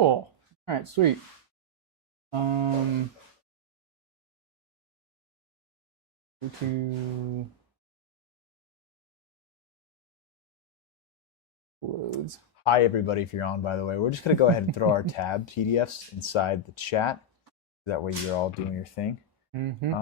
Cool. All right, sweet. Go to loads. Hi, everybody, if you're on, by the way. We're just going to go ahead and throw our tab PDFs inside the chat. That way you're all doing your thing. Mm-hmm.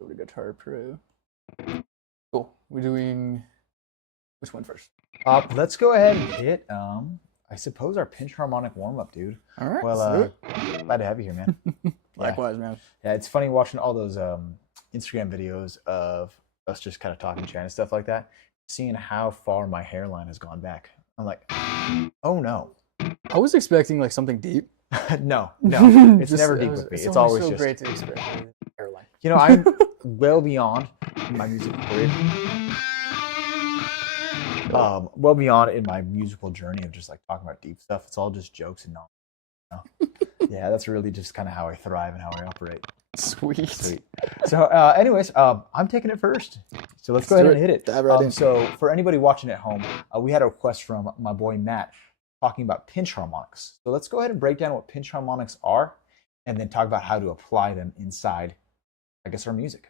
Go to Guitar Pro. Cool. We're doing which one first? Let's go ahead and hit, I suppose, our pinch harmonic warm-up, dude. All right. Well, glad to have you here, man. Likewise, man. Yeah, it's funny watching all those Instagram videos of us just kind of talking, chatting, and stuff like that, seeing how far my hairline has gone back. I'm like, oh no. I was expecting like something deep. No, it's never deep with me. It's always so just great to expect hairline. You know, I'm well beyond my musical career. Well beyond in my musical journey of just like talking about deep stuff. It's all just jokes and not. Yeah, that's really just kind of how I thrive and how I operate. Sweet. So, anyways, I'm taking it first. So let's go ahead and hit it. Dive right in. So for anybody watching at home, we had a request from my boy Matt talking about pinch harmonics. So let's go ahead and break down what pinch harmonics are, and then talk about how to apply them inside, I guess, our music.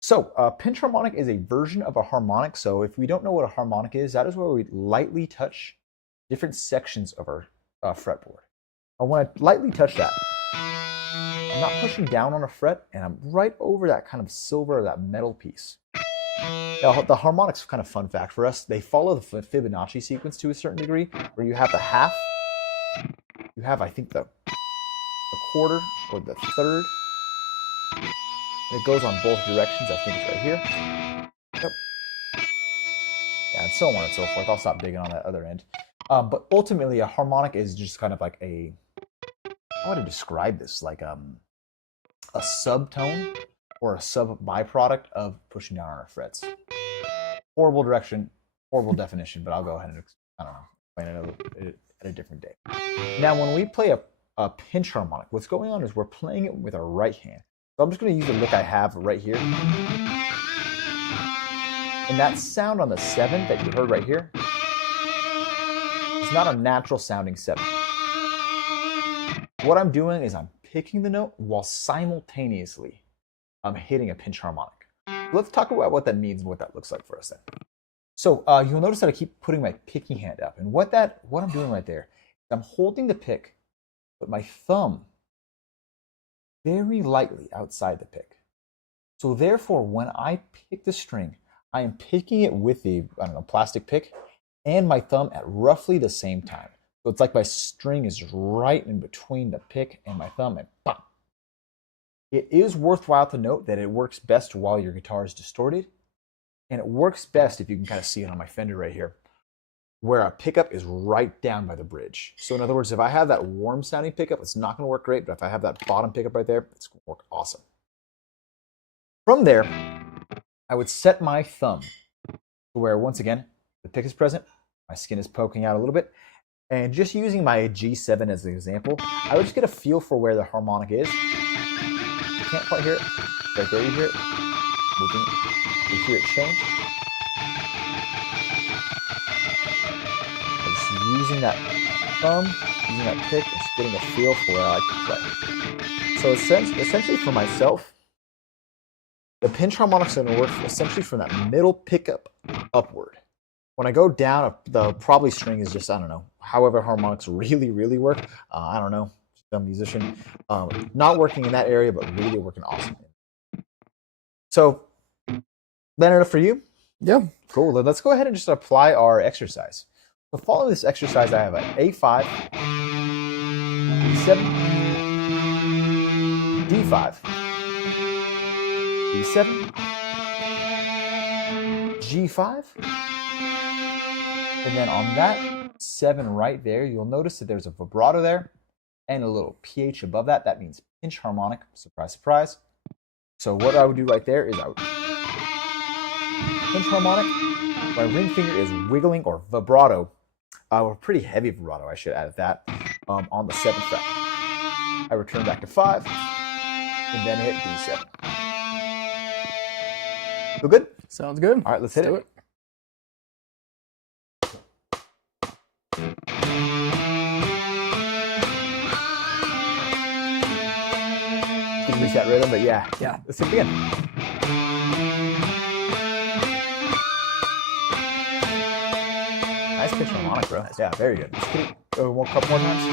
So pinch harmonic is a version of a harmonic. So if we don't know what a harmonic is, that is where we lightly touch different sections of our fretboard. I want to lightly touch that. I'm not pushing down on a fret, and I'm right over that kind of silver or that metal piece. Now, the harmonics, kind of fun fact for us, they follow the Fibonacci sequence to a certain degree, where you have the half, you have, I think, the quarter or the third, and it goes on both directions. I think it's right here. Yep. Yeah, and so on and so forth. I'll stop digging on that other end. But ultimately, a harmonic is just kind of like a, how would I describe this? Like a subtone or a sub byproduct of pushing down on our frets. Horrible direction, horrible definition, but I'll go ahead and, I don't know, explain it at a different day. Now, when we play a pinch harmonic, what's going on is we're playing it with our right hand. So I'm just going to use the lick I have right here. And that sound on the 7 that you heard right here is not a natural sounding 7. What I'm doing is I'm picking the note while simultaneously I'm hitting a pinch harmonic. Let's talk about what that means and what that looks like for us then. So you'll notice that I keep putting my picking hand up. And what I'm doing right there, I'm holding the pick, but my thumb very lightly outside the pick. So therefore, when I pick the string, I am picking it with the, plastic pick and my thumb at roughly the same time. So it's like my string is right in between the pick and my thumb, and pop. It is worthwhile to note that it works best while your guitar is distorted, and it works best if you can kind of see it on my Fender right here, where a pickup is right down by the bridge. So in other words, if I have that warm sounding pickup, it's not going to work great, but if I have that bottom pickup right there, it's going to work awesome. From there, I would set my thumb to where, once again, the pick is present, my skin is poking out a little bit, and just using my G7 as an example, I would just get a feel for where the harmonic is. You can't quite hear it. Right there you hear it. Moving. You hear it change. using that thumb, using that pick, and just getting a feel for where I like to play. So essentially for myself, the pinch harmonics are going to work essentially from that middle pickup upward. When I go down, the probably string is just, I don't know, however harmonics really, really work. I don't know, just a musician. Not working in that area, but really working awesome. So, Leonard, for you? Yeah. Cool. Let's go ahead and just apply our exercise. So following this exercise, I have an A5, D7, D5, D7, G5, and then on that 7 right there, you'll notice that there's a vibrato there and a little pH above that. That means pinch harmonic. Surprise, surprise. So what I would do right there is I would pinch harmonic. My ring finger is wiggling or vibrato. A pretty heavy vibrato, I should add that, on the 7th fret. I return back to 5, and then hit D7. Feel good? Sounds good. All right, let's hit it. Just reset rhythm, but yeah, let's hit it again. Nice pitch harmonic, bro. Yeah, very good. Let's hit it a couple more times.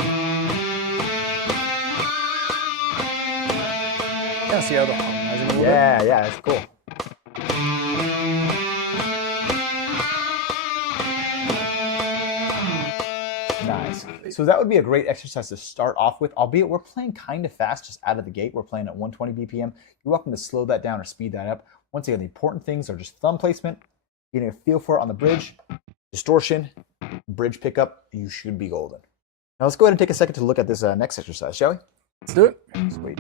Yeah, see how the harmonizing a little bit? Yeah, that's cool. Nice. So that would be a great exercise to start off with, albeit we're playing kind of fast just out of the gate. We're playing at 120 BPM. You're welcome to slow that down or speed that up. Once again, the important things are just thumb placement, getting a feel for it on the bridge, distortion, bridge pickup. You should be golden. Now let's go ahead and take a second to look at this next exercise, shall we? Let's do it. Sweet.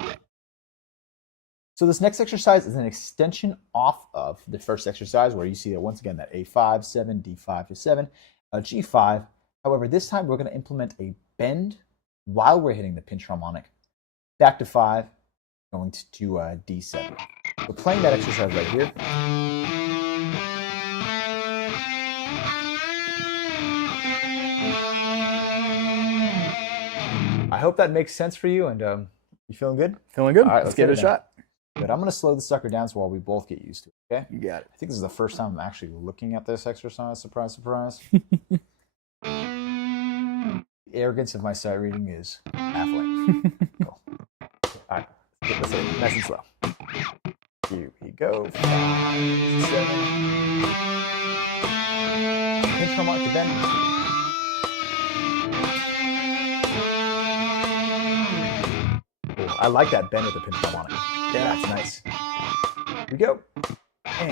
So this next exercise is an extension off of the first exercise where you see that once again that A5, 7, D5 to 7, G5. However, this time we're going to implement a bend while we're hitting the pinch harmonic. Back to 5, going to D7. We're playing that exercise right here. I hope that makes sense for you, and you feeling good? Feeling good. All right, let's give it a shot. Good. I'm going to slow the sucker down so while we both get used to it, okay? You got it. I think this is the first time I'm actually looking at this exercise. Surprise, surprise. The arrogance of my sight reading is baffling. Cool. All right, let's hit it nice and slow. Here we go. 5, 7. Pinch harmonic to bend. I like that bend with the pinch harmonic. Yeah, that's nice. Here we go. And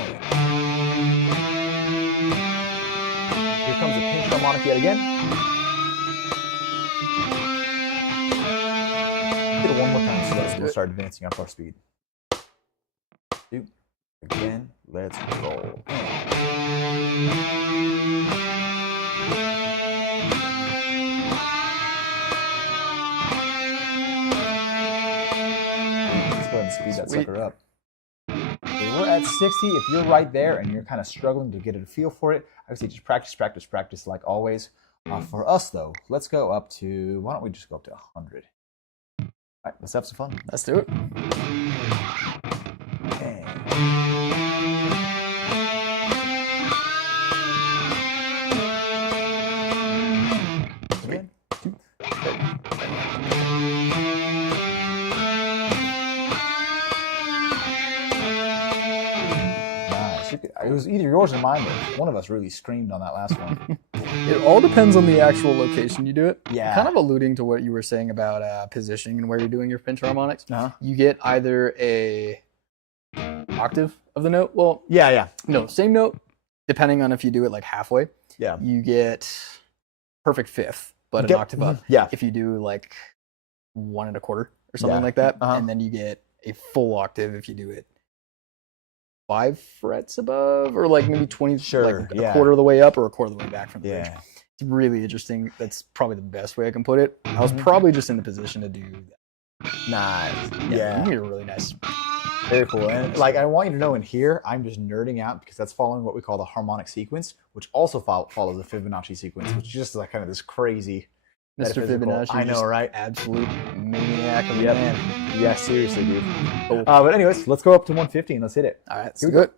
here comes the pinch harmonic yet again. Hit it one more time so we'll start advancing up our speed. 2. Again, let's roll. Speed that sucker up. Okay, we're at 60. If you're right there and you're kind of struggling to get a feel for it, I would say just practice, practice, practice like always. For us though, let's go up to, why don't we just go up to 100? All right, let's have some fun. Let's do it. Okay. Again. 2, 3. It was either yours or mine, but one of us really screamed on that last one. It all depends on the actual location you do it. Yeah. Kind of alluding to what you were saying about positioning and where you're doing your pinch harmonics. Uh-huh. You get either a octave of the note. Well, Yeah. no, same note, depending on if you do it like halfway. Yeah. You get perfect fifth, but an octave up. Yeah. If you do like 1 1/4 or something Yeah. like that. Uh-huh. And then you get a full octave if you do it 5 frets above, or like maybe 20, Sure, like a yeah. quarter of the way up or a quarter of the way back from the bridge. Yeah. It's really interesting. That's probably the best way I can put it. I was Mhm. probably just in a position to do that. Nice. You Yeah. can get a really nice Very cool. And like, I want you to know in here, I'm just nerding out because that's following what we call the harmonic sequence, which also follows the Fibonacci sequence, which is just like kind of this crazy Mr. metaphysical- Fibonacci. I know, just right? Absolute maniac of a Yep. man. Yeah, seriously, dude. Cool. But anyways, let's go up to 150 and let's hit it. All right, let's Here do we it.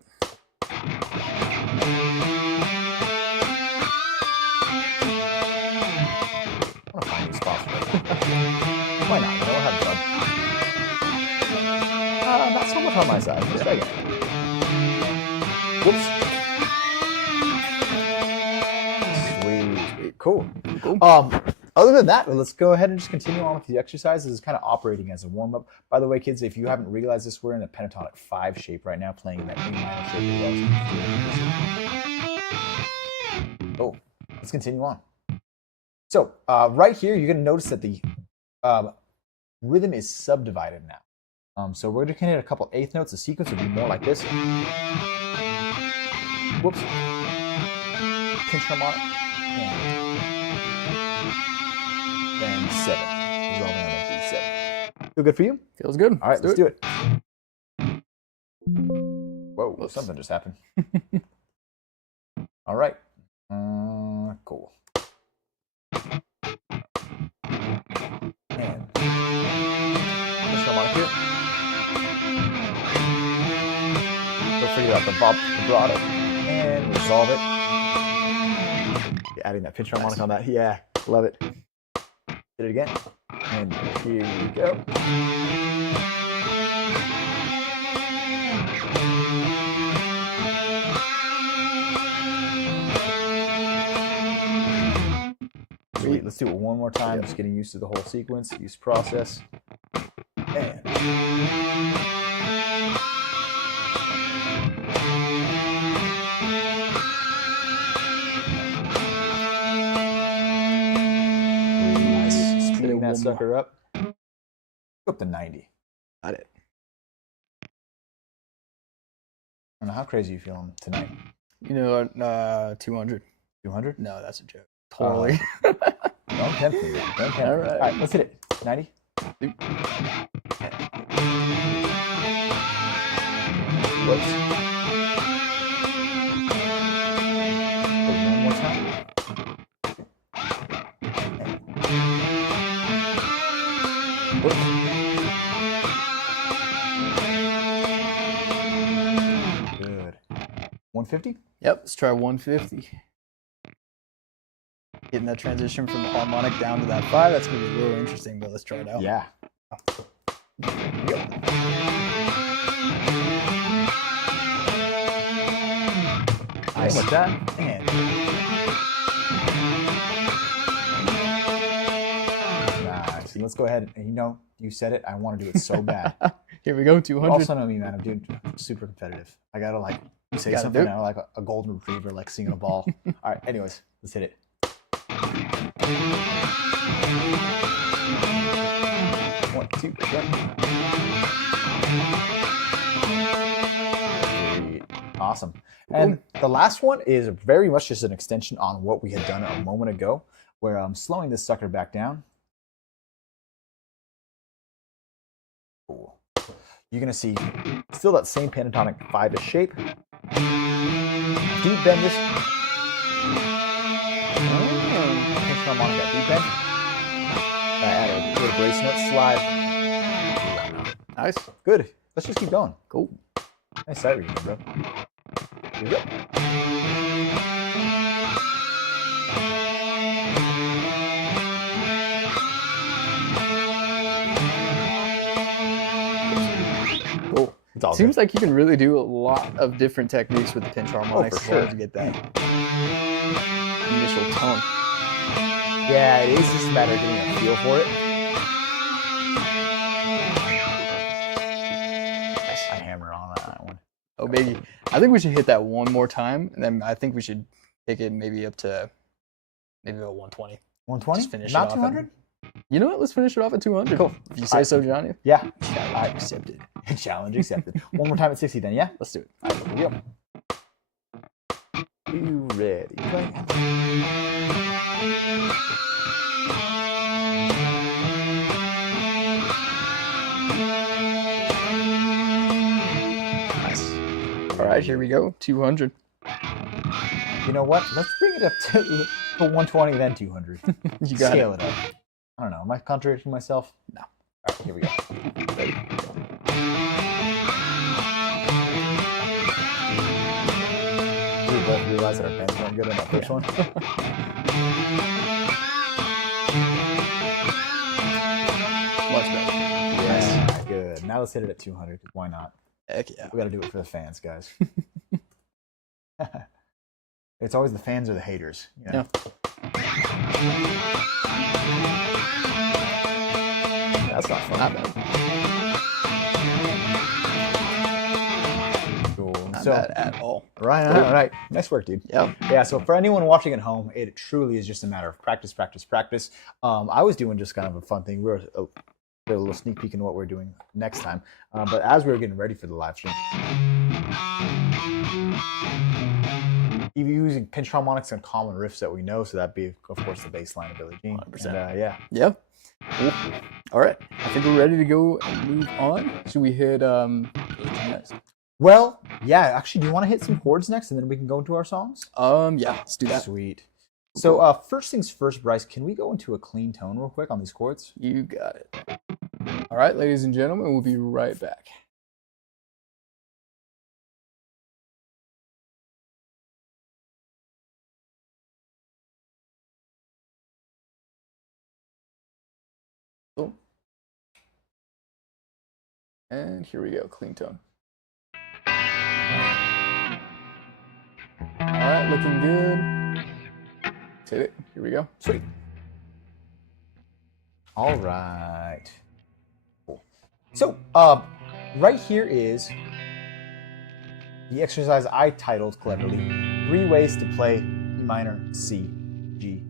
I want to find new spots. Why not? You know, we're having fun. Not so much on my side. Let's try again. Whoops. Sweet. Cool. Cool. Other than that, let's go ahead and just continue on with the exercise. This is kind of operating as a warm-up. By the way, kids, if you haven't realized this, we're in a pentatonic 5 shape right now, playing in that A minor shape as well. Oh, let's continue on. So right here, you're going to notice that the rhythm is subdivided now. So we're going to hit a couple eighth notes. The sequence would be more like this. Whoops. Pinch harmonic. And 7. Resolving on that D7. Feel good for you? Feels good. All right, let's do it. Whoa, Whoops. something just happened. All right. Cool. And pinch harmonic here. Don't forget about the vibrato. And resolve it. Adding that pinch harmonic on that. Yeah, love it. Hit it again. And here we go. Sweet. Let's do it one more time. Just getting used to the whole sequence, use process. And speeding that sucker up. Up to 90. Got it. I don't know how crazy you feeling tonight. You know what? 200. 200? No, that's a joke. Totally. Don't tempt me. Don't tempt me. All right. All right, let's hit it. 90. Whoops. One more time. Whoops. Good. 150? Yep, let's try 150. Getting that transition from the harmonic down to that 5, that's going to be really interesting, but let's try it out. Yeah. Nice. Like that. And nice. Let's go ahead. And you know, you said it. I want to do it so bad. Here we go, You 200. also know me, man. I'm super competitive. I gotta like say Gotta something do it. now, like a golden retriever, like singing a ball. All right. Anyways, let's hit it. One, two, three. Awesome. And the last one is very much just an extension on what we had done a moment ago, where I'm slowing this sucker back down. Cool. You're gonna see still that same pentatonic 5-ish shape. Deep bend this. Pinch harmonic that deep bend. Add a little brace note slide. Nice. Good. Let's just keep going. Cool. Nice sight reading, bro. Here we go. Cool. It's all Seems like you can really do a lot of different techniques with the pinch harmonics for as long sure. as you get that initial tone. good. Yeah, it is just a matter of getting a feel for it. I hammer on that one. Oh, baby. I think we should hit that one more time, and then I think we should take it maybe up to maybe about 120. 120? Just finish it Not off at- 200? You know what? Let's finish it off at 200. Cool. If you say Alright. so, Johnny. Yeah. Challenge accepted. Challenge accepted. One more time at 60 then, yeah? Let's do it. All right, here we go. You ready? Play. right, here we go. 200. You know what? Let's bring it up to 120, then 200. You got Scale it. it up. I don't know. Am I contradicting myself? No. All right, here we go. Ready? We both realized that our pens weren't good on that first one. Much better. Yeah, good. Now let's hit it at 200. Why not? Heck yeah. We got to do it for the fans, guys. It's always the fans or the haters. You know? That's not fun. Not bad. Cool. Not So, bad at all. right, Cool. all right. Nice work, dude. Yep. Yeah, so for anyone watching at home, it truly is just a matter of practice, practice, practice. I was doing just kind of a fun thing. We were a little sneak peek into what we're doing next time. But as we were getting ready for the live stream, you're using pinch harmonics and common riffs that we know, so that'd be, of course, the bass line of Billie Jean. 100%. And, yeah. Yep. Cool. All right. I think we're ready to go and move on. Should we hit next? Well, yeah, actually, do you want to hit some chords next, and then we can go into our songs? Yeah, let's do that. Sweet. So first things first, Bryce, can we go into a clean tone real quick on these chords? You got it. All right, ladies and gentlemen, we'll be right back. Boom. And here we go, clean tone. All right, looking good. Let's hit it. Here we go. Sweet. All right. Cool. So, right here is the exercise I titled cleverly 3 ways to play E minor, C, G.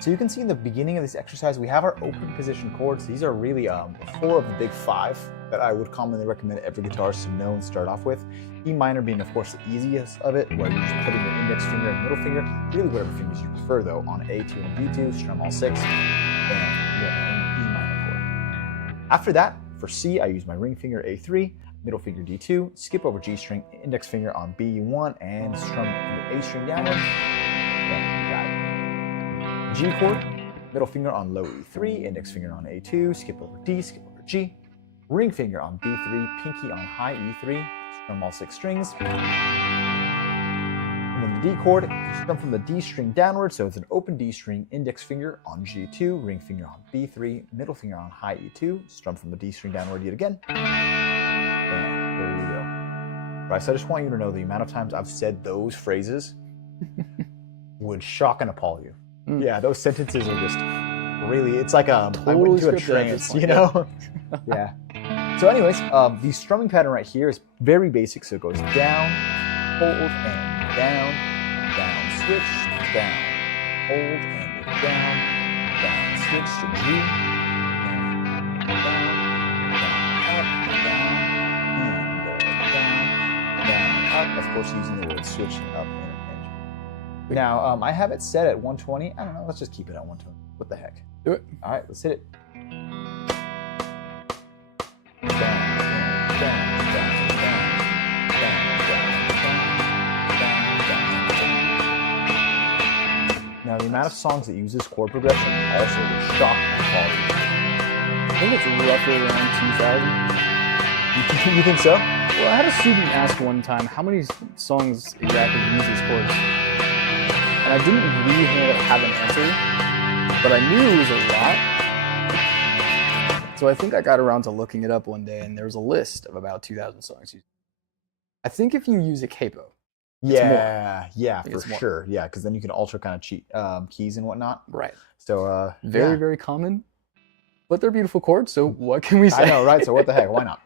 So you can see in the beginning of this exercise, we have our open position chords. These are really 4 of the big 5 that I would commonly recommend every guitarist to know and start off with. E minor being, of course, the easiest of it, where you're just putting your index finger and middle finger, really whatever fingers you prefer, though, on A2 and B2, strum all 6, and you have an E minor chord. After that, for C, I use my ring finger A3, middle finger D2, skip over G string, index finger on B1, and strum the A string downward. And got it. G chord, middle finger on low E3, index finger on A2, skip over D, skip over G, ring finger on B3, pinky on high E3, strum all 6 strings. And then the D chord, strum from the D string downward, so it's an open D string, index finger on G2, ring finger on B3, middle finger on high E2, strum from the D string downward yet again. And there you go. Bryce, I just want you to know the amount of times I've said those phrases would shock and appall you. Mm. Yeah, those sentences are just really, it's like I Totally went into a scripted at this trance, point, you know? Yeah. So anyways, the strumming pattern right here is very basic. So it goes down, hold, and down, down, switch, down, hold, and down, down, switch to G, and down, up, down, and down, up. Of course, using the word switch up interchange. Now, I have it set at 120. I don't know, let's just keep it at 120. What the heck? Do it. All right, let's hit it. Down, down, down, down, down, down, down, down. Now, the amount of songs that use this chord progression also will shock and appall you. I think it's roughly around 2,000. You think so? Well, I had a student ask one time how many songs exactly use these chords. And I didn't really have an answer, but I knew it was a lot. So I think I got around to looking it up one day, and there was a list of about 2,000 songs. I think if you use a capo, Yeah, yeah, think for it's more. sure. Yeah, because then you can alter kind of keys and whatnot. right? So, Very, yeah. very common, but they're beautiful chords. So what can we say? I know, right? So what the heck? Why not?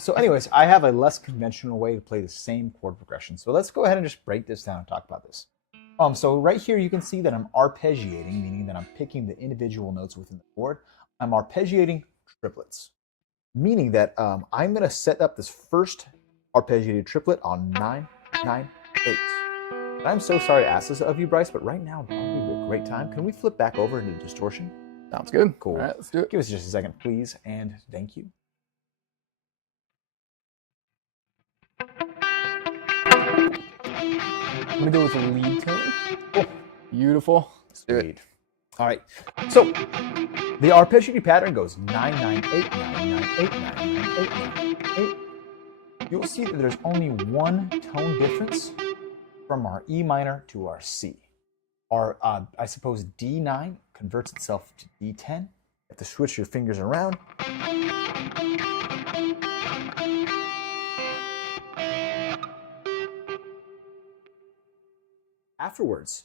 So anyways, I have a less conventional way to play the same chord progression. So let's go ahead and just break this down and talk about this. So right here, you can see that I'm arpeggiating, meaning that I'm picking the individual notes within the chord. I'm arpeggiating triplets, meaning that I'm going to set up this first arpeggiated triplet on 9, 9, 8. And I'm so sorry to ask this of you, Bryce, but right now would be a great time. Can we flip back over into distortion? Sounds good. Cool. All right, let's do it. Give us just a second, please, and thank you. I'm gonna go with the lead tone. Cool. Beautiful. Let's do it. Sweet. All right. So the arpeggiated pattern goes 998, 998, 998, 998. You'll see that there's only one tone difference from our E minor to our C. Our, I suppose, D9 converts itself to D10. You have to switch your fingers around. Afterwards,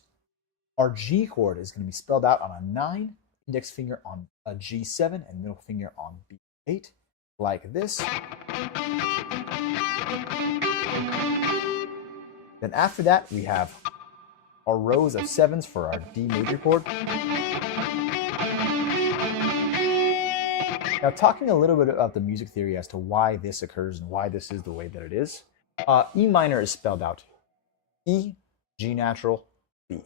our G chord is going to be spelled out on a 9, index finger on a G7, and middle finger on B8, like this. Then after that, we have our rows of 7s for our D major chord. Now, talking a little bit about the music theory as to why this occurs and why this is the way that it is, E minor is spelled out E, G natural, B.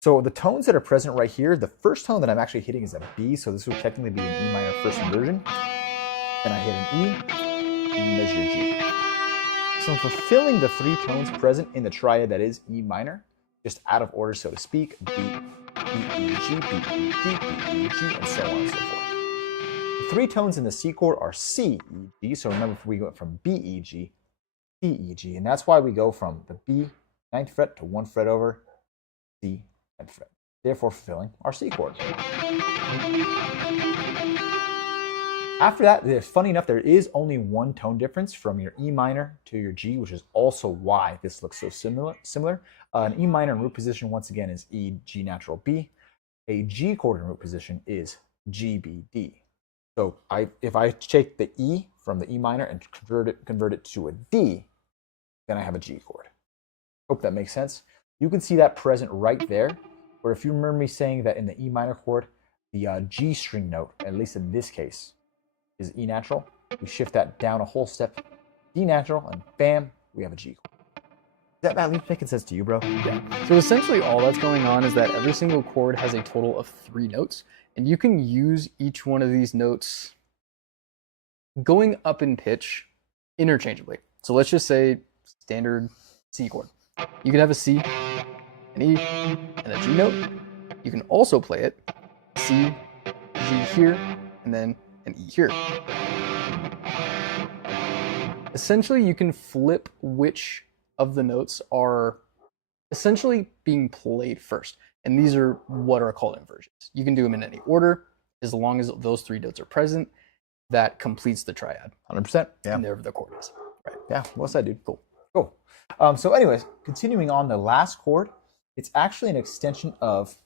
So the tones that are present right here, the first tone that I'm actually hitting is a B, so this would technically be an E minor first inversion. Then I hit an E, and measure G. So I'm fulfilling the 3 tones present in the triad that is E minor, just out of order, so to speak, B, E, G, B, E, G, B, E, G, and so on and so forth. The 3 tones in the C chord are C, E, G, so remember we went from B, E, G, C, E, G, and that's why we go from the B, 9th fret to 1 fret over, C, 10th fret, therefore fulfilling our C chord. After that, funny enough, there is only one tone difference from your E minor to your G, which is also why this looks so similar. An E minor in root position, once again, is E, G natural, B. A G chord in root position is G, B, D. So if I take the E from the E minor and convert it to a D, then I have a G chord. Hope that makes sense. You can see that present right there, where if you remember me saying that in the E minor chord, the G string note, at least in this case, is E natural. We shift that down a whole step, D natural, and bam, we have a G chord. Does that at least make sense to you, bro? Yeah. So essentially all that's going on is that every single chord has a total of 3 notes, and you can use each one of these notes going up in pitch interchangeably. So let's just say standard C chord. You could have a C, an E, and a G note. You can also play it C, G here, and then an E here. Essentially, you can flip which of the notes are essentially being played first. And these are what are called inversions. You can do them in any order, as long as those 3 notes are present. That completes the triad. 100%. Yeah. And there the chord is. Right. Yeah. Well said, dude. Cool. Cool. So anyways, continuing on, the last chord, it's actually an extension of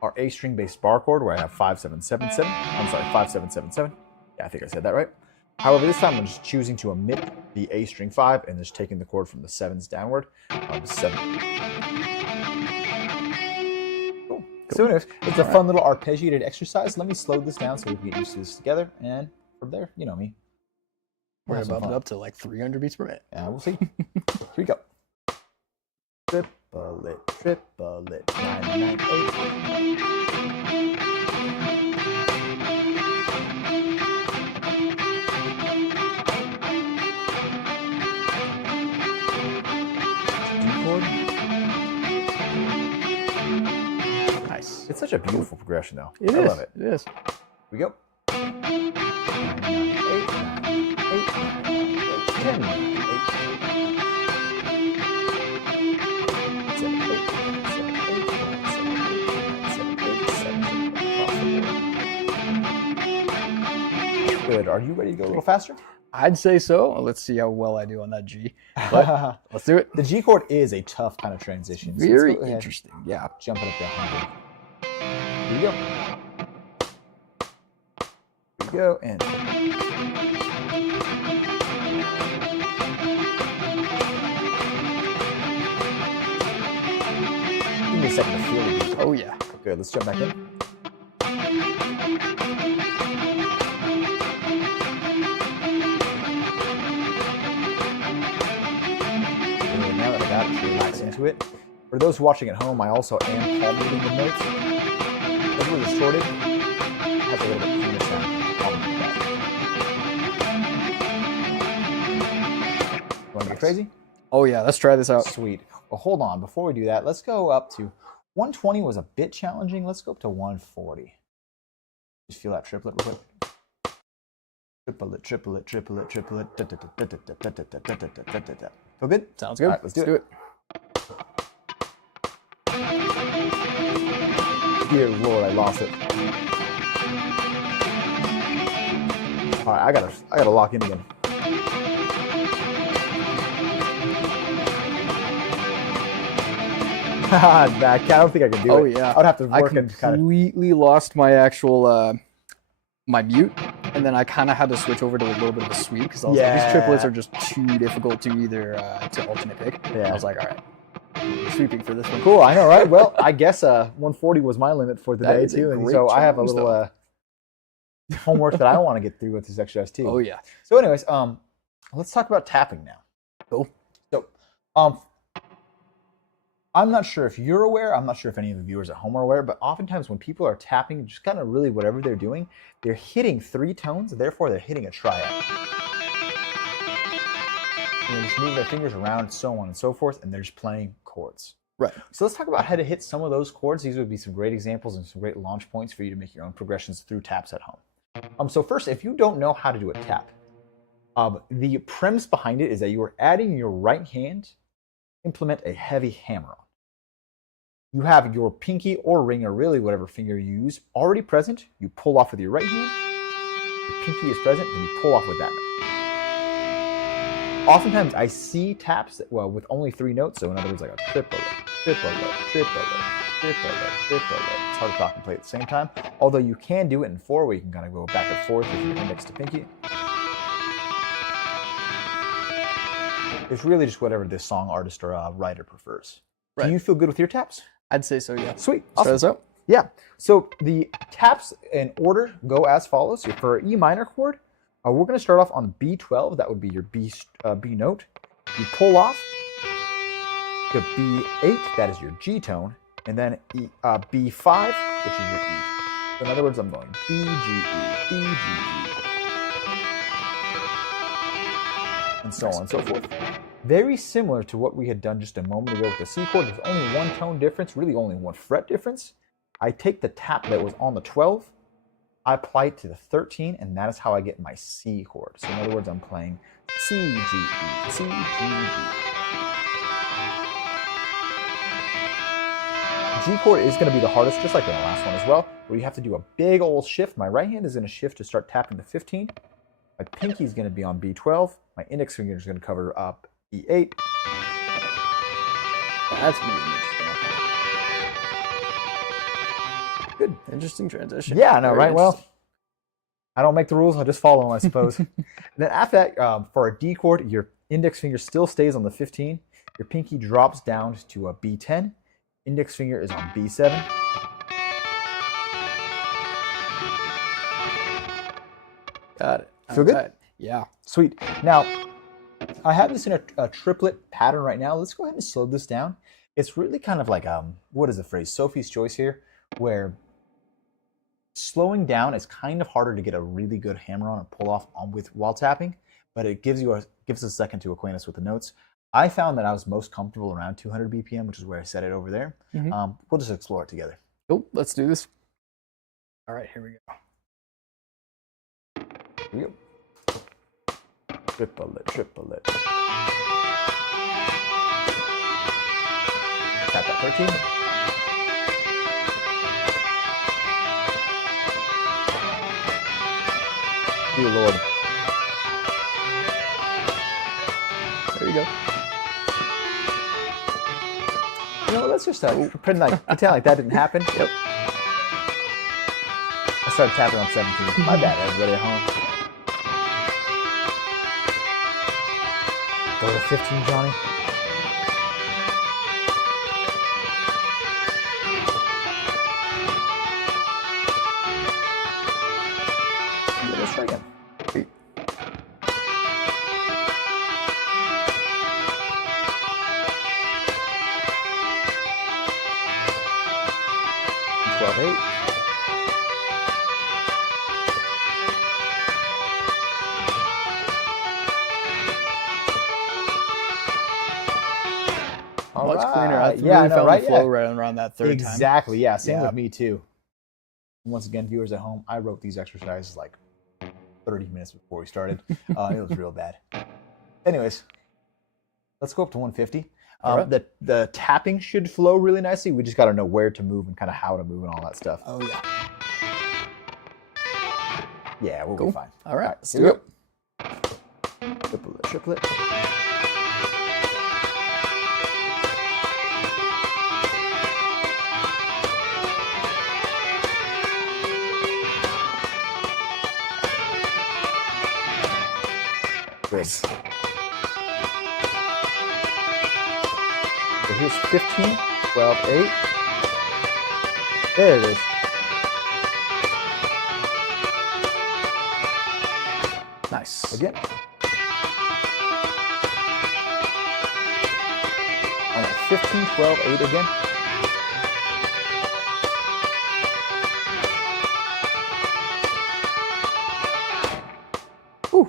our A string based bar chord where I have 5, 7, 7, 7. I'm sorry, 5, 7, 7, 7. Yeah, I think I said that right. However, this time I'm just choosing to omit the A string 5 and just taking the chord from the 7s downward. 7. Cool. So anyways, it's a fun little arpeggiated exercise. Let me slow this down so we can get used to this together. And from there, you know me. We're going to bump it up to like 300 beats per minute. Yeah, we'll see. Here we go. Triplet, triplet, 9, 9, 8. Nice. It's such a beautiful progression, though. I love it. It is. Here we go. 9, 9, 8, 9, 8, 9, 8, 10, 9, 8, 7, 8, 7, 8, 7, 8, 7, 8, 7. Good. Are you ready to go a little faster? I'd say so. Let's see how well I do on that G. But let's do it. The G chord is a tough kind of transition. So Very interesting. Yeah. Jumping up to 100. Here we go. Here we go. And give me a second to feel the beat. Oh, yeah. Good. Let's jump back in. Now that I got it, relax into it. For those watching at home, I also am palmating the notes. If we're distorted, it has a little bit cleaner sound. Want to get crazy? Oh yeah, let's try this out. Sweet. Well, hold on. Before we do that, let's go up to 120 was a bit challenging. Let's go up to 140. Just feel that triplet real quick. Triplet, triplet, triplet, triplet. Feel good? Sounds good. All right, let's do it. Dear Lord, I lost it. All right, I gotta lock in again. Back. I don't think I can do it. Oh yeah. I'd have to I work and kind of. completely lost my actual my mute, and then I kind of had to switch over to a little bit of a sweep because I was like, these triplets are just too difficult to either to alternate pick. Yeah. I was like, all right, sweeping for this one. Cool, I know, right? Well, I guess 140 was my limit for the That day is a too, and great so I have a challenge, little homework that I want to get through with this exercise too. Oh yeah. So, anyways, let's talk about tapping now. Cool. So, I'm not sure if you're aware. I'm not sure if any of the viewers at home are aware, but oftentimes when people are tapping, just kind of really whatever they're doing, they're hitting 3 tones. Therefore, they're hitting a triad. And they just move their fingers around, so on and so forth, and they're just playing chords. Right. So let's talk about how to hit some of those chords. These would be some great examples and some great launch points for you to make your own progressions through taps at home. So first, if you don't know how to do a tap, the premise behind it is that you are adding your right hand, implement a heavy hammer on. You have your pinky or ring or really whatever finger you use already present. You pull off with your right hand. Your pinky is present, and you pull off with that note. Oftentimes, I see taps that, well, with only 3 notes. So in other words, like a triplet, triplet, triplet, triplet, triplet. It's hard to talk and play at the same time. Although you can do it in 4, where you can kind of go back and forth with your index to pinky. It's really just whatever this song artist or writer prefers. Right. Do you feel good with your taps? I'd say so. Yeah. Sweet. Let's try this out. Yeah. So the taps in order go as follows. So for an E minor chord, we're going to start off on B12. That would be your B note. You pull off to B8. That is your G tone. And then B5, which is your E. So in other words, I'm going B, G, E, B, G, E. And so on and so forth. Very similar to what we had done just a moment ago with the C chord. There's only 1 tone difference, really only 1 fret difference. I take the tap that was on the 12, I apply it to the 13, and that is how I get my C chord. So in other words, I'm playing C, G, E, C, G, G. G chord is going to be the hardest, just like in the last one as well, where you have to do a big old shift. My right hand is going to shift to start tapping the 15. My pinky is going to be on B12. My index finger is going to cover up E8. That's gonna be interesting. Good, interesting transition. Yeah, I know, Very right? Well, interesting. I don't make the rules; I just follow them, I suppose. Then after that, for a D chord, your index finger still stays on the 15. Your pinky drops down to a B10. Index finger is on B7. Got it. Feel good? Alright. Yeah. Sweet. Now, I have this in a triplet pattern right now. Let's go ahead and slow this down. It's really kind of like, what is the phrase? Sophie's Choice here, where slowing down is kind of harder to get a really good hammer on or pull off while tapping, but it gives us a second to acquaint us with the notes. I found that I was most comfortable around 200 BPM, which is where I set it over there. Mm-hmm. We'll just explore it together. Cool. Let's do this. All right, here we go. Here we go. Triplet, triplet. Tap that 13. Dear Lord. There you go. You know, let's just pretend like that didn't happen. Yep. I started tapping on 17. My bad, everybody at home. Go to 15, Johnny. Let's try again. Sweet. Eight. much cleaner. I really Yeah, I know, found right? the flow Yeah. right around that third time. Exactly. Yeah. Same Yeah. with me too. Once again, viewers at home, I wrote these exercises like 30 minutes before we started. It was real bad. Anyways, let's go up to 150. All right. The tapping should flow really nicely. We just got to know where to move and kind of how to move and all that stuff. Oh yeah. Yeah, we'll Cool. be fine. All right. Let's here do we it. go. Triplet, triplet. Good. So here's 15, 12, 8. There it is. Nice. Again. All right, 15, 12, 8 again. Whew.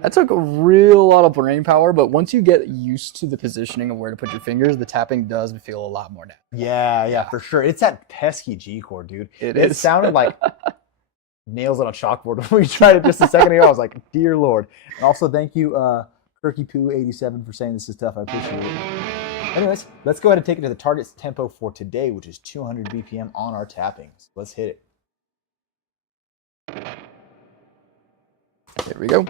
That took a real lot of brain power, but once you get used to the positioning of where to put your fingers, the tapping does feel a lot more natural. Yeah, for sure. It's that pesky G chord, dude. It It is. sounded like nails on a chalkboard when we tried it just a second ago. I was like, dear Lord. And also, thank you, Kirky Poo 87 for saying this is tough. I appreciate it. Anyways, let's go ahead and take it to the target tempo for today, which is 200 BPM on our tappings. Let's hit it. Here we go.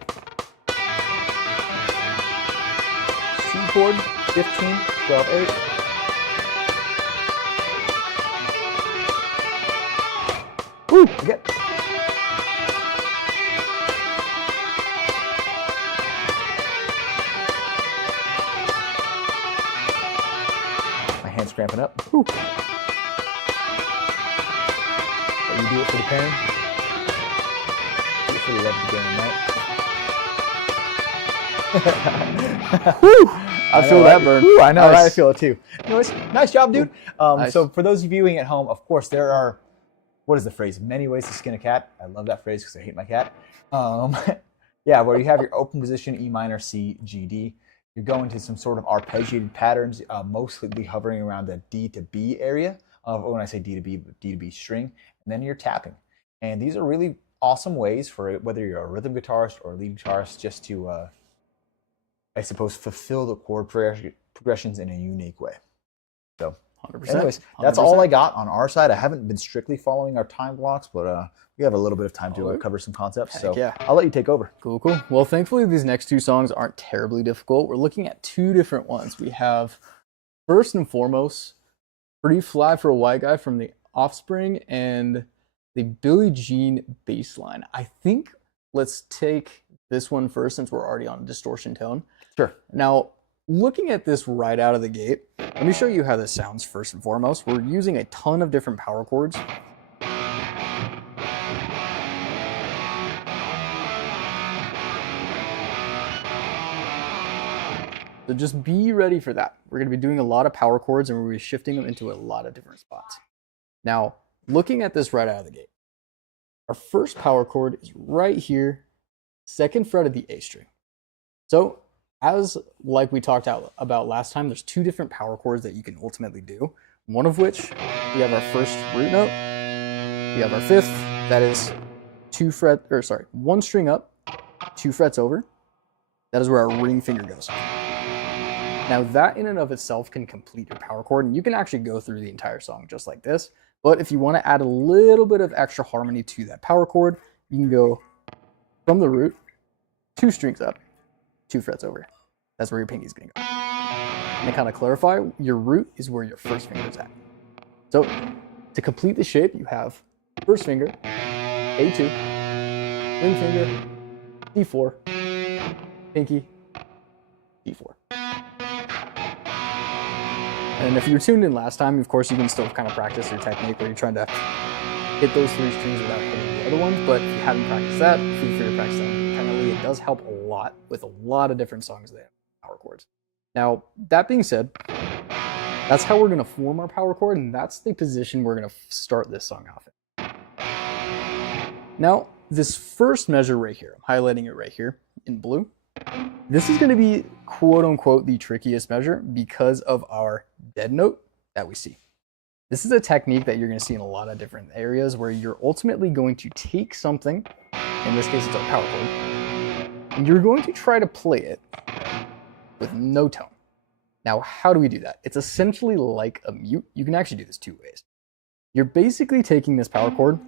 C chord, 15, 12, 8. Woo! Again. My hand's cramping up. Woo. But you do it for the pain. Do it for the love of the game, right? Whew. I feel that right? burn. Whew, I know, Nice. right? I feel it too. Anyways, nice job, dude. Nice. So for those of you viewing at home, of course, there are, what is the phrase? Many ways to skin a cat. I love that phrase because I hate my cat. Yeah, where you have your open position, E minor, C, G, D. You're going to some sort of arpeggiated patterns, mostly hovering around the D to B area. When I say D to B string, and then you're tapping. And these are really awesome ways for whether you're a rhythm guitarist or a lead guitarist, just to, I suppose, fulfill the chord progressions in a unique way. So, 100%. anyways, that's all 100%. I got on our side. I haven't been strictly following our time blocks, but we have a little bit of time to Alright. cover some concepts. Heck So yeah. I'll let you take over. Cool, cool. Well, thankfully, these next two songs aren't terribly difficult. We're looking at two different ones. We have, first and foremost, Pretty Fly for a White Guy from The Offspring and the Billie Jean bass line. I think let's take this one first since we're already on distortion tone. Sure. Now, looking at this right out of the gate, let me show you how this sounds first and foremost. We're using a ton of different power chords. So just be ready for that. We're going to be doing a lot of power chords and we're going to be shifting them into a lot of different spots. Now, looking at this right out of the gate, our first power chord is right here, second fret of the A string. So as like we talked about last time, there's two different power chords that you can ultimately do. One of which, we have our first root note. We have our fifth, that is one string up, 2 frets over. That is where our ring finger goes. Now that in and of itself can complete your power chord, and you can actually go through the entire song just like this. But if you want to add a little bit of extra harmony to that power chord, you can go from the root, 2 strings up, 2 frets over. That's where your pinky's gonna go. And to kind of clarify, your root is where your first finger is at. So to complete the shape, you have first finger, A2, ring finger, D4, pinky, D4. And if you were tuned in last time, of course, you can still kind of practice your technique where you're trying to hit those 3 strings without hitting the other ones. But if you haven't practiced that, feel free to practice that independently. It does help a lot with a lot of different songs that have power chords. Now, that being said, that's how we're going to form our power chord, and that's the position we're going to start this song off in. Now, this first measure right here, I'm highlighting it right here in blue. This is going to be quote unquote the trickiest measure because of our dead note that we see. This is a technique that you're going to see in a lot of different areas where you're ultimately going to take something, in this case it's our power chord, and you're going to try to play it with no tone. Now, how do we do that? It's essentially like a mute. You can actually do this two ways. You're basically taking this power chord,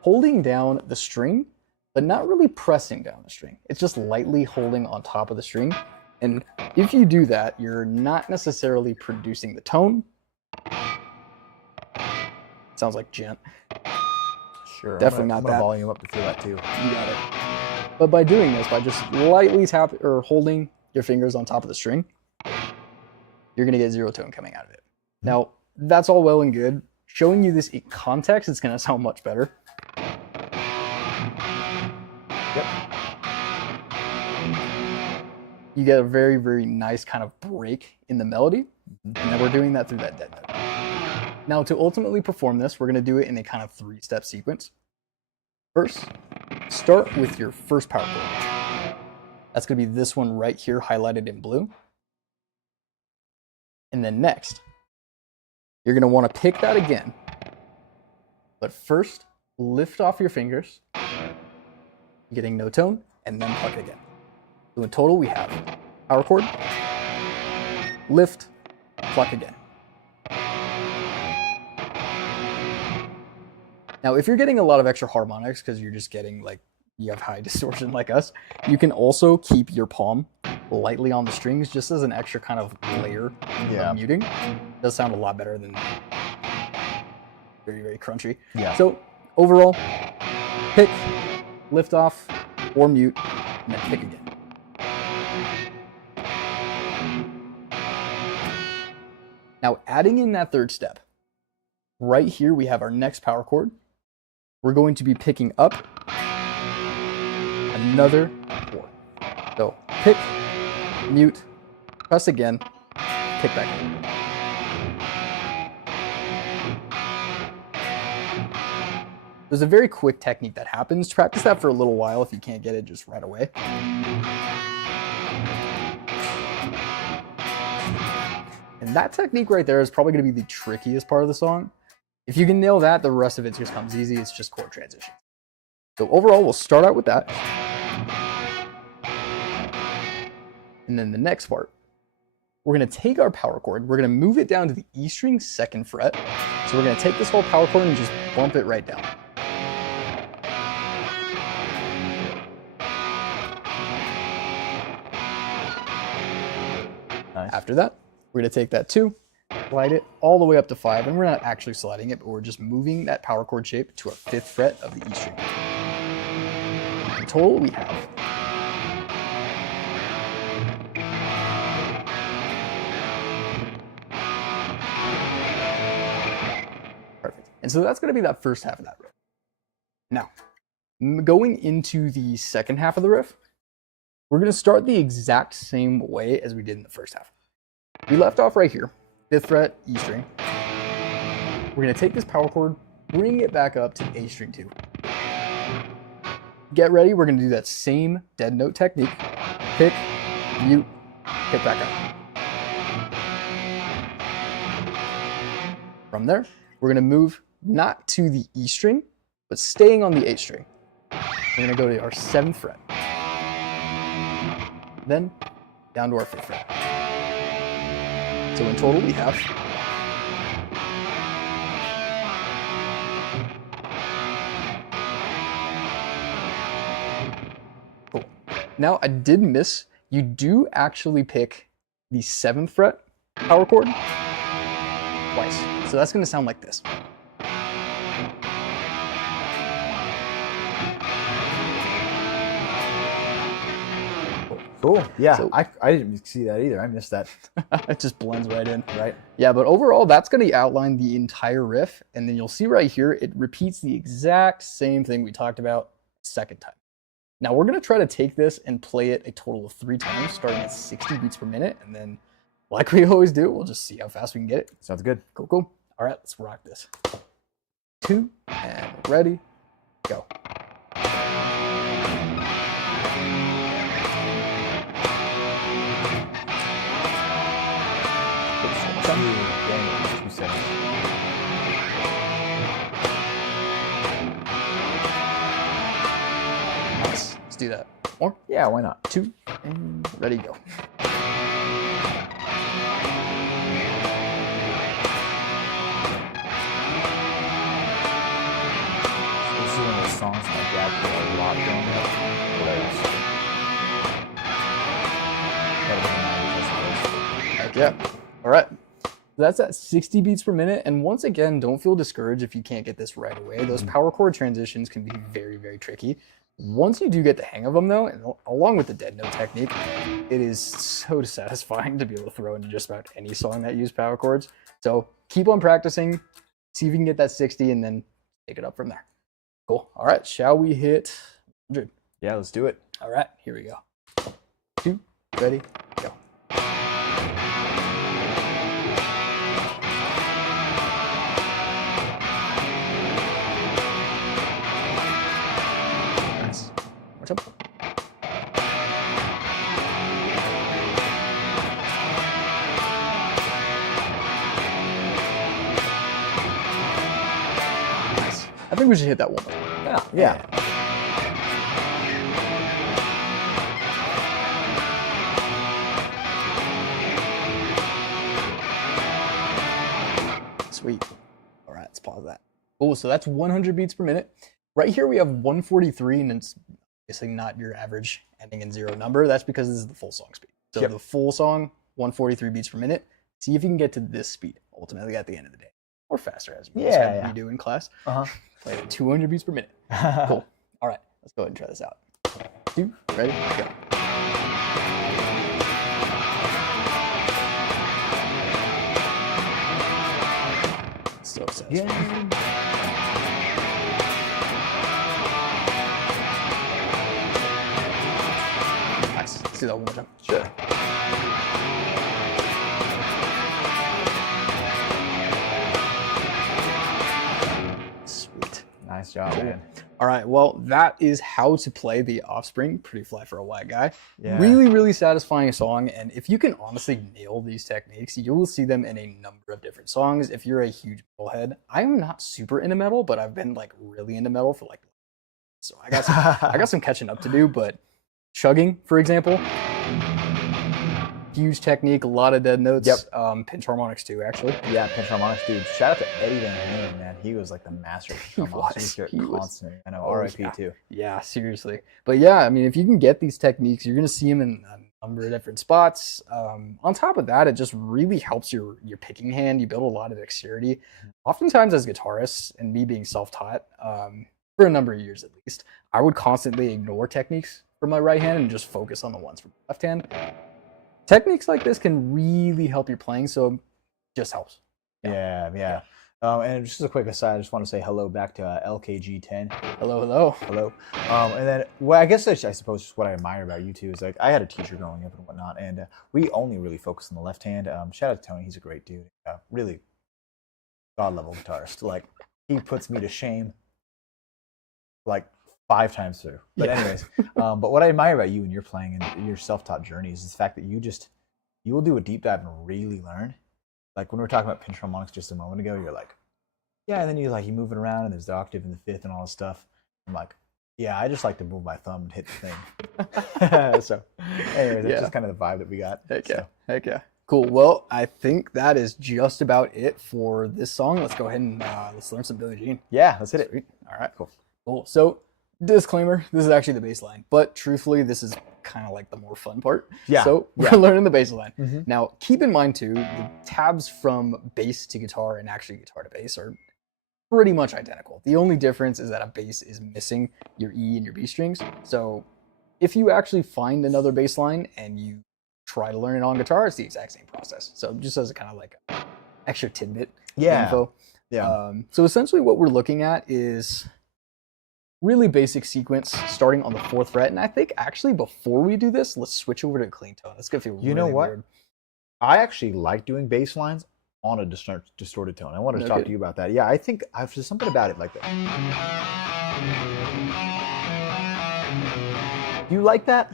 holding down the string, but not really pressing down the string. It's just lightly holding on top of the string. And if you do that, you're not necessarily producing the tone. Sounds like gent. Sure. Definitely I'm not gonna that. volume up to feel that too. You got it. But by doing this, by just lightly tapping or holding your fingers on top of the string, you're gonna get zero tone coming out of it. Now, that's all well and good. Showing you this in context, it's gonna sound much better. Yep. You get a very, very nice kind of break in the melody, and then we're doing that through that dead note. Now, to ultimately perform this, we're going to do it in a kind of three-step sequence. First, start with your first power chord. That's going to be this one right here, highlighted in blue. And then next, you're going to want to pick that again. But first, lift off your fingers, getting no tone, and then pluck it again. So in total, we have power chord, lift, pluck again. Now, if you're getting a lot of extra harmonics because you're just getting like, you have high distortion like us, you can also keep your palm lightly on the strings just as an extra kind of layer of muting. It does sound a lot better than very, very crunchy. Yeah. So overall, pick, lift off, or mute, and then pick again. Now, adding in that third step, right here we have our next power chord. We're going to be picking up another four. So pick, mute, press again, pick back in. There's a very quick technique that happens. Practice that for a little while if you can't get it just right away. And that technique right there is probably going to be the trickiest part of the song. If you can nail that, the rest of it just comes easy. It's just chord transition. So overall, we'll start out with that. And then the next part, we're going to take our power chord. We're going to move it down to the E string 2nd fret. So we're going to take this whole power chord and just bump it right down. Nice. After that, we're going to take that 2, slide it all the way up to 5, and we're not actually sliding it, but we're just moving that power chord shape to our 5th fret of the E string. In total, we have perfect. And so that's going to be that first half of that riff. Now, going into the second half of the riff, we're going to start the exact same way as we did in the first half. We left off right here, 5th fret, E string. We're going to take this power chord, bring it back up to A string 2. Get ready, we're going to do that same dead note technique. Pick, mute, pick back up. From there, we're going to move not to the E string, but staying on the A string. We're going to go to our 7th fret. Then down to our 5th fret. So in total, we have cool. Now, I did miss. You do actually pick the 7th fret power chord twice. So that's going to sound like this. Cool. Yeah, So- I didn't see that either. I missed that. It just blends right in. Right. Yeah, but overall, that's going to outline the entire riff. And then you'll see right here, it repeats the exact same thing we talked about second time. Now, we're going to try to take this and play it a total of 3 times, starting at 60 beats per minute. And then, like we always do, we'll just see how fast we can get it. Sounds good. Cool, cool. All right, let's rock this. 2, and ready, go. Dang it, 2 seconds. Nice. Let's do that. More. Yeah, why not? 2, and ready, go. This is one of those songs my dad played a lot growing up. Heck yeah. All right. That's at 60 beats per minute. And once again, don't feel discouraged if you can't get this right away. Those power chord transitions can be very, very tricky. Once you do get the hang of them, though, and along with the dead note technique, it is so satisfying to be able to throw into just about any song that uses power chords. So keep on practicing, see if you can get that 60, and then take it up from there. Cool. All right. Shall we hit 100? Yeah, let's do it. All right. Here we go. 2, ready, go. Nice. More tempo. Nice. I think we should hit that one more. Yeah. Sweet. All right, let's pause that. Cool, so that's 100 beats per minute. Right here we have 143, and it's obviously not your average ending in 0 number. That's because this is the full song speed. So Yep. the full song, 143 beats per minute. See if you can get to this speed, ultimately, at the end of the day. Or faster, as you do in class. Uh-huh. Play at 200 beats per minute. Cool. All right, let's go ahead and try this out. 2, ready, go. So satisfying. Nice. Let's do that one more time. Sure. Sweet. Nice job, man. All right, well, that is how to play The Offspring. Pretty fly for a white guy. Yeah. Really, really satisfying song. And if you can honestly nail these techniques, you will see them in a number of different songs. If you're a huge metalhead, I'm not super into metal, but I've been like really into metal for like, so I got some catching up to do. But Chugging, for example, huge technique, a lot of dead notes. Yep. Pinch harmonics too, actually. Yeah, pinch harmonics, dude. Shout out to Eddie Van Halen, man. He was like the master of pinch harmonics. He was. Constantly. I know, Oh, RIP yeah. too. Yeah, seriously. But yeah, I mean, if you can get these techniques, you're going to see them in a number of different spots. On top of that, it just really helps your picking hand. You build a lot of dexterity. Oftentimes, as guitarists, and me being self-taught for a number of years at least, I would constantly ignore techniques from my right hand and just focus on the ones from my left hand. Techniques like this can really help your playing, so it just helps. Yeah. And just as a quick aside, I just want to say hello back to LKG10. Hello, hello. Hello. And then, well, I guess I suppose just what I admire about you two is like I had a teacher growing up and whatnot, and we only really focused on the left hand. Shout out to Tony, he's a great dude. Really god level guitarist. Like he puts me to shame like 5 times through. But anyways, but what I admire about you and your playing and your self-taught journey is the fact that you will do a deep dive and really learn. Like when we were talking about pinch harmonics just a moment ago, you're like, yeah, and then you move it around and there's the octave and the fifth and all this stuff. I'm like, yeah, I just like to move my thumb and hit the thing. So anyways, that's just kind of the vibe that we got. Heck yeah. Cool. Well, I think that is just about it for this song. Let's go ahead and let's learn some Billie Jean. Yeah, let's hit it. Sweet. All right, cool. So, disclaimer, this is actually the bass line, but truthfully, this is kind of like the more fun part. Yeah. So, we're learning the bass line. Mm-hmm. Now, keep in mind, too, the tabs from bass to guitar and actually guitar to bass are pretty much identical. The only difference is that a bass is missing your E and your B strings. So, if you actually find another bass line and you try to learn it on guitar, it's the exact same process. So, just as a kind of like extra tidbit info. Yeah. So essentially what we're looking at is really basic sequence starting on the 4th fret. And I think actually before we do this, let's switch over to a clean tone. That's going to feel You know really what? weird. I actually like doing bass lines on a distorted tone. I wanted to talk to you about that. Yeah, I think there's something about it like that. Do you like that?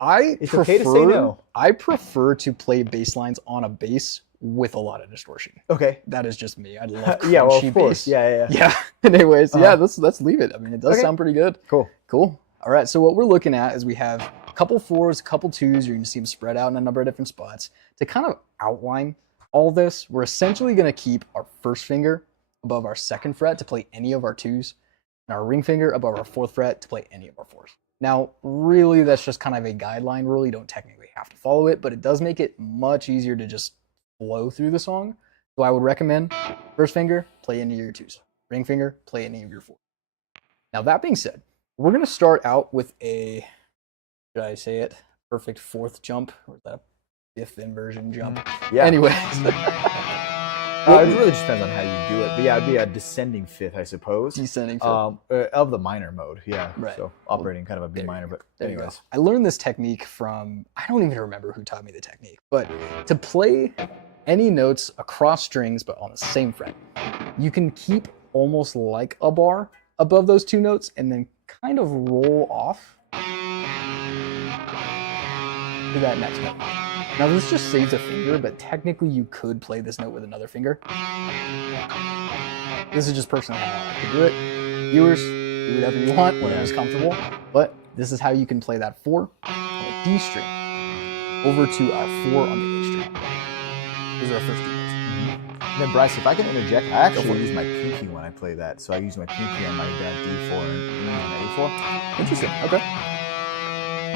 It's okay to say no. I prefer to play bass lines on a bass with a lot of distortion. Okay. That is just me. I love Yeah, well, crunchy of course. bass. Yeah. Yeah. Anyways, Uh-huh. yeah, let's leave it. I mean, it does Okay. sound pretty good. Cool. Cool. All right. So what we're looking at is we have a couple 4s, a couple 2s. You're going to see them spread out in a number of different spots. To kind of outline all this, we're essentially going to keep our first finger above our 2nd fret to play any of our 2s, and our ring finger above our 4th fret to play any of our 4s. Now, really, that's just kind of a guideline rule. You don't technically have to follow it, but it does make it much easier to just flow through the song. So I would recommend first finger, play any of your 2s. Ring finger, play any of your 4s. Now, that being said, we're going to start out with a, should I say it, perfect 4th jump, or is that a 5th inversion jump? Yeah. Anyways. It really just depends on how you do it. But yeah, it'd be a descending 5th, I suppose. Descending 5th. Of the minor mode. Yeah. Right. So operating kind of a B there you minor, go. but There you go. anyways. I learned this technique from, I don't even remember who taught me the technique, but to play any notes across strings but on the same fret, you can keep almost like a bar above those 2 notes and then kind of roll off to that next note. Now this just saves a finger, but technically you could play this note with another finger. This is just personally how I could do it. Viewers, do whatever you want, whatever's comfortable, but this is how you can play that 4 on the D string over to our 4 on the A string. These are our first 2 notes. Then Bryce, if I can interject, I for actually it. use my pinky when I play that. So I use my pinky on my D4 and on A4. Interesting. Okay.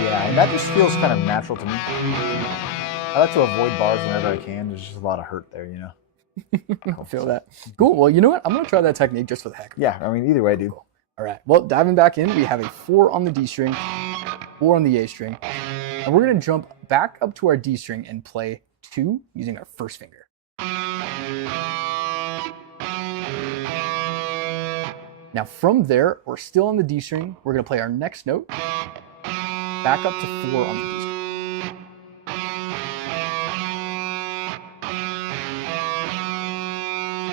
Yeah, and that just feels kind of natural to me. I like to avoid bars whenever I can. There's just a lot of hurt there, you know? I feel that. Cool. Well, you know what? I'm going to try that technique just for the heck of it. Yeah, I mean, either way, dude. All right. Well, diving back in, we have a 4 on the D string, 4 on the A string, and we're going to jump back up to our D string and play 2 using our first finger. Now from there, we're still on the D string. We're going to play our next note, back up to 4 on the D string.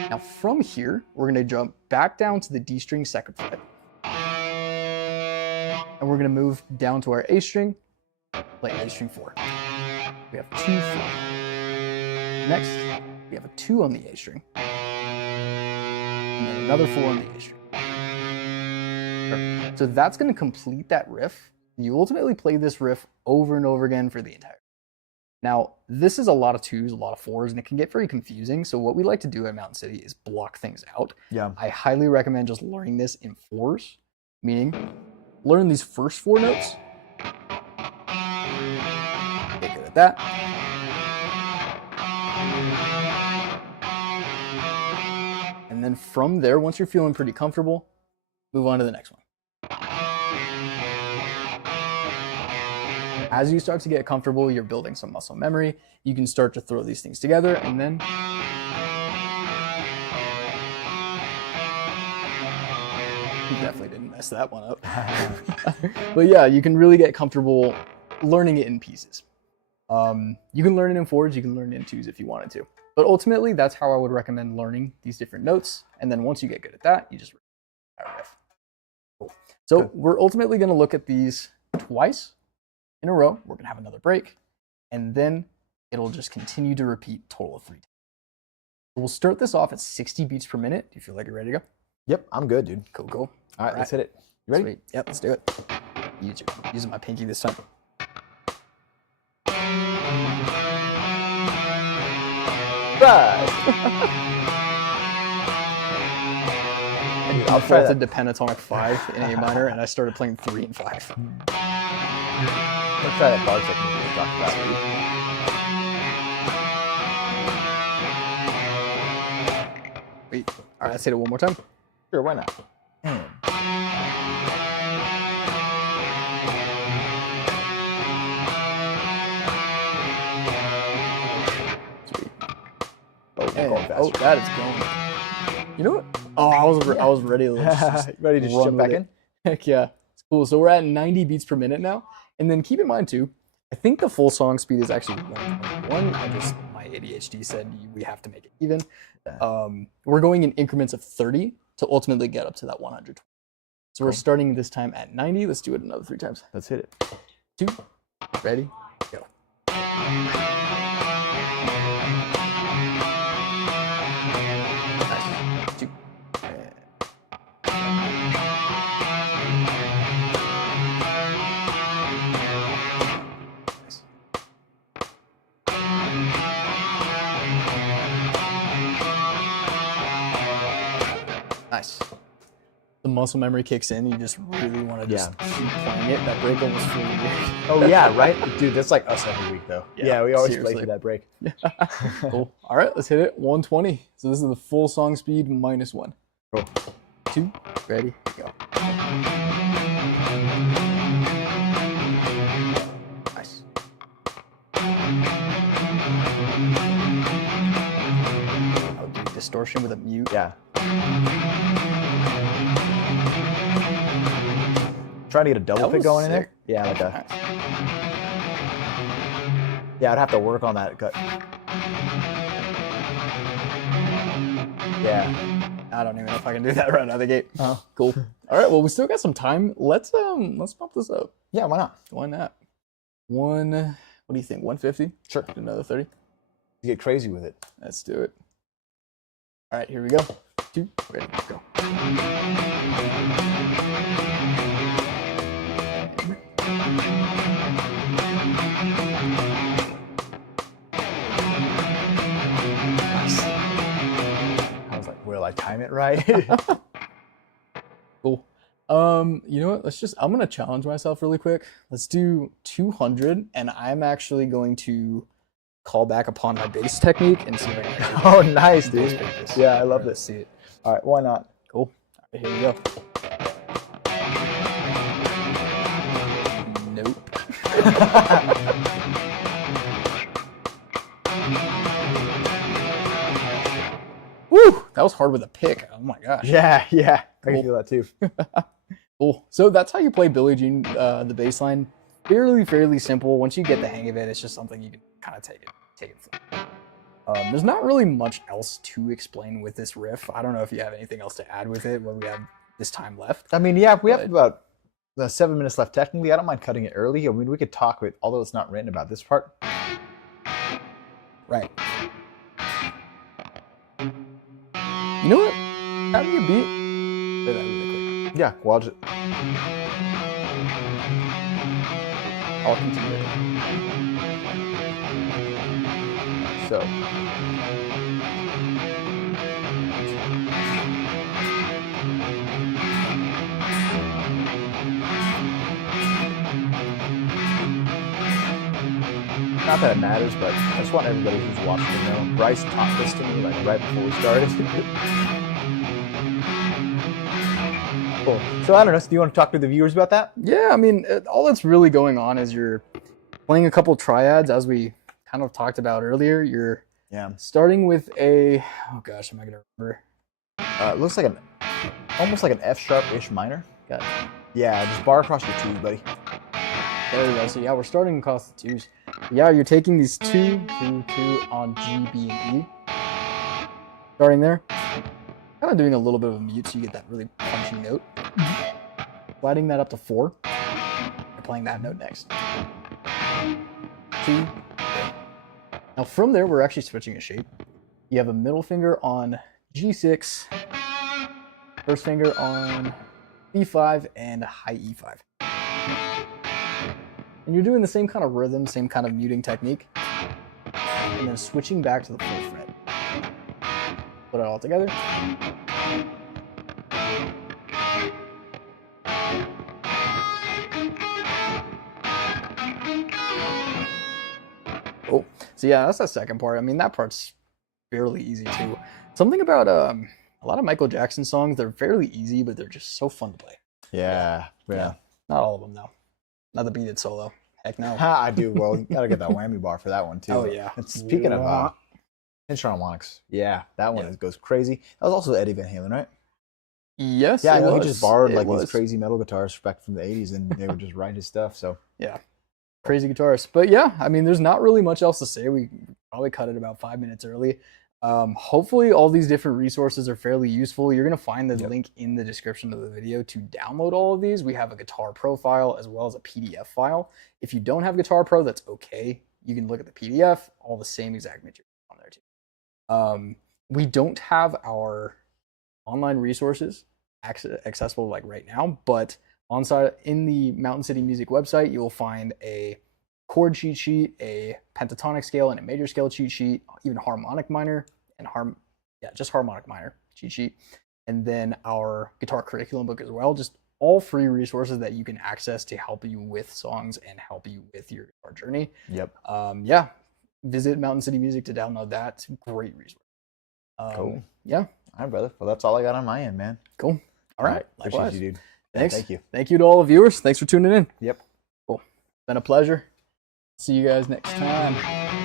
Now from here, we're going to jump back down to the D string 2nd fret. And we're going to move down to our A string, play A string 4. We have 2, 4. Next, we have a 2 on the A string. And then another 4 on the A string. Perfect. So that's going to complete that riff. You ultimately play this riff over and over again for the entire. Now, this is a lot of 2s, a lot of 4s, and it can get very confusing. So what we like to do at Mountain City is block things out. Yeah. I highly recommend just learning this in 4s, meaning learn these first 4 notes. Get good at that. And then from there, once you're feeling pretty comfortable, move on to the next one. As you start to get comfortable, you're building some muscle memory. You can start to throw these things together and then you definitely didn't mess that one up. But yeah, you can really get comfortable learning it in pieces. You can learn it in 4s, you can learn it in 2s if you wanted to. But ultimately, that's how I would recommend learning these different notes. And then once you get good at that, you just riff. Cool. So Good. we're ultimately going to look at these twice in a row. We're going to have another break. And then it'll just continue to repeat total of 3 times. We'll start this off at 60 beats per minute. Do you feel like you're ready to go? Yep, I'm good, dude. Cool, cool. All right, let's hit it. You ready? Sweet. Yep, let's do it. Using my pinky this time. Right. And I'll I'll try try that. the pentatonic 5 in A minor, and I started playing 3 and 5. Let's try that bar technique we talked about. Wait. All right, let's hit it one more time. Sure, why not? And Sweet. oh, we're And, going oh, faster. that is going. You know what? Oh, I was ready to just Ready to just run jump back with it. in? Heck yeah. It's cool. So we're at 90 beats per minute now. And then keep in mind too, I think the full song speed is actually 121. My ADHD said we have to make it even. We're going in increments of 30 to ultimately get up to that 100. So we're Cool. starting this time at 90. Let's do it another 3 times. Let's hit it. 2, ready, go. Nice. The muscle memory kicks in. You just really want to just keep playing it. That break almost feels weird. Oh yeah, right, dude. That's like us every week, though. Yeah, we always play through that break. Cool. All right, let's hit it. 120. So this is the full song speed -1. Cool. 2, ready, go. Nice. I'll do distortion with a mute. Yeah. Trying to get a double pick going in there. Yeah, like a. Yeah, I'd have to work on that cut. Yeah. I don't even know if I can do that right out of the gate. Cool. All right. Well, we still got some time. Let's bump this up. Yeah, why not? Why not? What do you think? 150? Sure. Another 30. You get crazy with it. Let's do it. All right, here we go. 2, ready, go. I was like, will I time it right? Cool. You know what? I'm gonna challenge myself really quick. Let's do 200, and I'm actually going to call back upon my bass technique and see if I can actually Oh, nice, bass dude. pick this. Yeah, I love Let's this. see it. All right, why not? Cool. All right, here we go. Nope. Woo! That was hard with a pick. Oh my gosh. Yeah, I Cool. can feel that too. Cool. So that's how you play Billie Jean, the bass line. Fairly simple. Once you get the hang of it, it's just something you can kind of take it from. There's not really much else to explain with this riff. I don't know if you have anything else to add with it when we have this time left. I mean, yeah, we have about 7 minutes left technically. I don't mind cutting it early. I mean, we could talk with, although it's not written about this part. Right. You know what? Have you beat? Play that really quick. Yeah, well, I'll just, I'll continue it. so. Not that it matters, but I just want everybody who's watching to know. Bryce taught this to me like right before we started. Cool. So I don't know. So do you want to talk to the viewers about that? Yeah, I mean, all that's really going on is you're playing a couple triads, as we kind of talked about earlier. You're starting with a, oh gosh, am I gonna remember? It looks like almost like an F sharp-ish minor. Got it. Yeah, just bar across your twos, buddy. There we go. So yeah, we're starting across the twos. Yeah, you're taking these 2, 2, 2 on G, B, and E. Starting there. Kind of doing a little bit of a mute so you get that really punchy note. Sliding that up to 4. And playing that note next. 2. Now from there, we're actually switching a shape. You have a middle finger on G6, first finger on B5, and high E5. And you're doing the same kind of rhythm, same kind of muting technique, and then switching back to the 4th fret. Put it all together. Oh, so yeah, that's the second part. I mean, that part's fairly easy too. Something about a lot of Michael Jackson songs, they're fairly easy, but they're just so fun to play. Yeah. Not all of them though. Not the Beat It solo. Heck no. I do. Well, you gotta get that whammy bar for that one too. Oh yeah. And speaking of pinch harmonics, yeah, that one goes crazy. That was also Eddie Van Halen, right? Yes. Yeah, I know he just borrowed like these crazy metal guitars back from the '80s, and they would just write his stuff. So yeah, crazy guitarist. But yeah, I mean, there's not really much else to say. We probably cut it about 5 minutes early. Hopefully all these different resources are fairly useful. You're going to find the link in the description of the video to download all of these. We have a Guitar Pro file as well as a PDF file. If you don't have Guitar Pro, that's okay. You can look at the PDF, all the same exact material on there too. We don't have our online resources accessible like right now, but in the Mountain City Music website, you will find a chord cheat sheet, a pentatonic scale, and a major scale cheat sheet, even harmonic minor, and just harmonic minor cheat sheet. and then our guitar curriculum book as well. Just all free resources that you can access to help you with songs and help you with your guitar journey. Yep. Yeah, visit Mountain City Music to download that. It's a great resource. Cool. Yeah. All right, brother. Well, that's all I got on my end, man. Cool. All right. Appreciate Likewise. you, dude. Thanks. Thank you. Thank you to all the viewers. Thanks for tuning in. Yep. Cool. Been a pleasure. See you guys next time.